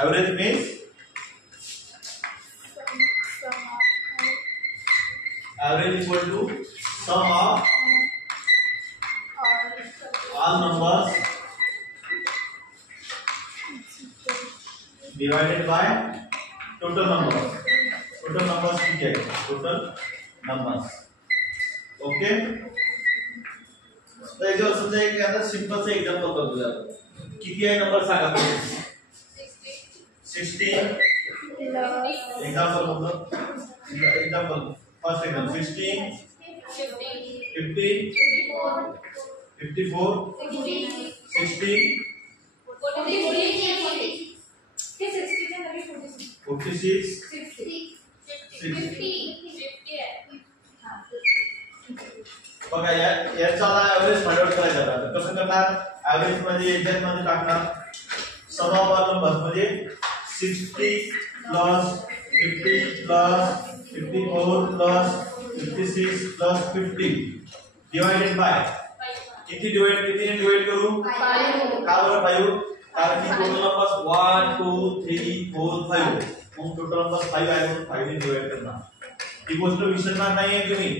Average means average equal to sum of all numbers divided by total numbers. Total numbers ठीक है, total numbers. Okay, तो एक समझा कि आता सिंपल से एग्जांपल कर दो यार. किती आहे नंबर सांगा. 16. एग्जांपल मतलब एग्जांपल फर्स्ट एग्जांपल 16 50 54 60 46 बघा याचा एव्हरेज फाइंड आउट करायचा आहे. कसं करणार. एव्हरेज मध्ये एक्झॅक्ट मध्ये टाकणार. सम ऑफ ऑल नंबर्स म्हणजे 60 plus 50 plus 54 plus 56 plus 50 divided by किती डिवाइड करू. का बरं 5. कारण की टोटल नंबर्स 1 2 3 4 5 मग टोटल नंबर्स 5 आहे म्हणून 5 ने डिवाइड करणार. ही गोष्ट विसरणार नाहीये तुम्ही.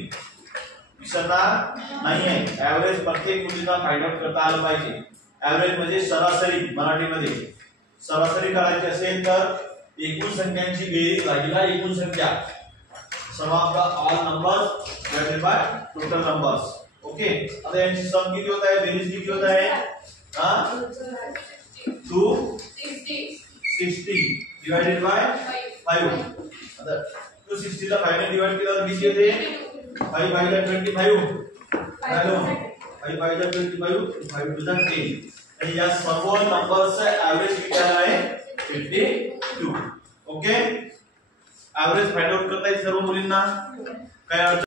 विसरणार नाहीये. एव्हरेज प्रत्येक गोष्टीचा फाइंड आउट करता आलं पाहिजे. एव्हरेज म्हणजे सरासरी. मराठीमध्ये सरासरी काढायची असेल तर एकूण संख्यांची बेरीज भागिले एकूण संख्या. Sum of the all numbers divided by total numbers. Okay, आता यांची सम किती होत आहे. बेरीज किती होत आहे. 260 डिवाइडेड बाय 5. आता 260 ला 5 ने डिवाइड केल्यावर किती येते. 5 भागिले 25. हॅलो 5 भागिले 25 5 टू द 10. आणि या सर्व नंबरचा एव्हरेज किती आहे 52. ओके, एव्हरेज फाइंड आउट करता येईल सर्व मुलींना. काय